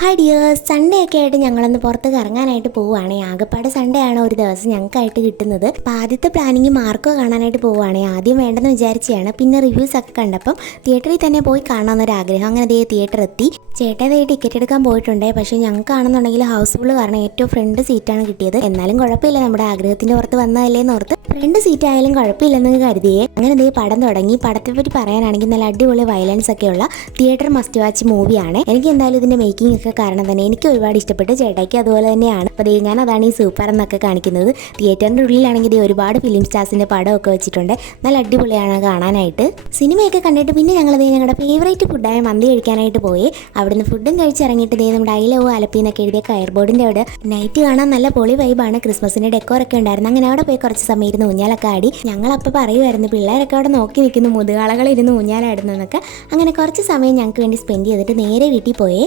Hi dears, Sunday ഒക്കെ ആയിട്ട് ഞങ്ങളൊന്ന് പുറത്ത് കറങ്ങാനായിട്ട് പോവുകയാണേ. ആകെപ്പാടെ സൺഡേ ആണ് ഒരു ദിവസം ഞങ്ങൾക്കായിട്ട് കിട്ടുന്നത്. അപ്പോൾ ആദ്യത്തെ പ്ലാനിങ് മാർക്കോ കാണാനായിട്ട് പോവുകയാണേ. ആദ്യം വേണ്ടെന്ന് വിചാരിച്ചാണ്, പിന്നെ റിവ്യൂസ് ഒക്കെ കണ്ടപ്പം തിയേറ്ററിൽ തന്നെ പോയി കാണാമെന്നൊരാഗ്രഹം. അങ്ങനെ അതേ തിയേറ്റർ എത്തി. ചേട്ടതേ ടിക്കറ്റ് എടുക്കാൻ പോയിട്ടുണ്ട്. പക്ഷേ ഞങ്ങൾക്കാണെന്നുണ്ടെങ്കിൽ ഹൗസ്ഫുൾ കാരണം ഏറ്റവും ഫ്രണ്ട് സീറ്റാണ് കിട്ടിയത്. എന്നാലും കുഴപ്പമില്ല, നമ്മുടെ ആഗ്രഹത്തിൻ്റെ പുറത്ത് വന്നതല്ലേന്ന് ഓർത്ത് ഫ്രണ്ട് സീറ്റ് ആയാലും കുഴപ്പമില്ലെന്ന് കരുതിയേ. അങ്ങനെ ദേ പടം തുടങ്ങി. പടത്തെ പറ്റി പറയാനാണെങ്കിൽ നല്ല അടിപൊളി വയലൻസ് ഒക്കെയുള്ള തിയേറ്റർ മസ്റ്റ് വാച്ച് മൂവിയാണ്. എനിക്ക് എന്തായാലും ഇതിൻ്റെ മേക്കിംഗ് ഒക്കെ കാരണം തന്നെ എനിക്ക് ഒരുപാട് ഇഷ്ടപ്പെട്ടു. ചേട്ടായിക്ക് അതുപോലെ തന്നെയാണ്. അപ്പോൾ ഞാൻ അതാണ് ഈ സൂപ്പർ എന്നൊക്കെ കാണിക്കുന്നത്. തിയേറ്ററിൻ്റെ ഉള്ളിലാണെങ്കിൽ ഇത് ഒരുപാട് ഫിലിം സ്റ്റാർസിൻ്റെ പടമൊക്കെ വെച്ചിട്ടുണ്ട്. നല്ല അടിപൊളിയാണ് കാണാനായിട്ട്. സിനിമയൊക്കെ കണ്ടിട്ട് പിന്നെ ഞങ്ങളുടെ ഫേവറേറ്റ് ഫുഡായ മന്തി കഴിക്കാനായിട്ട് പോയി. അവിടുന്ന് ഫുഡും കഴിച്ചിറങ്ങിയിട്ട് നമ്മുടെ ഐ ലവ് ആലപ്പി എന്നൊക്കെ എഴുതിയ കയർ ബോർഡിൻ്റെ അവിടെ നൈറ്റ് കാണാൻ നല്ല പൊളി വൈബാണ്. ക്രിസ്മസിൻ്റെ ഡെക്കോറൊക്കെ ഉണ്ടായിരുന്നു. അങ്ങനെ അവിടെ പോയി കുറച്ച് സമയം ഇരുന്ന് ഊഞ്ഞാലൊക്കെ ആടി. ഞങ്ങളപ്പോൾ പറയുമായിരുന്നു പിള്ളേരൊക്കെ അവിടെ നോക്കി നിൽക്കുന്നു, മുതുകാളകളിരുന്ന് ഊഞ്ഞാലാടുന്നു എന്നൊക്കെ. അങ്ങനെ കുറച്ച് സമയം ഞങ്ങൾക്ക് വേണ്ടി സ്പെൻഡ് ചെയ്തിട്ട് നേരെ വീട്ടിൽ പോയേ.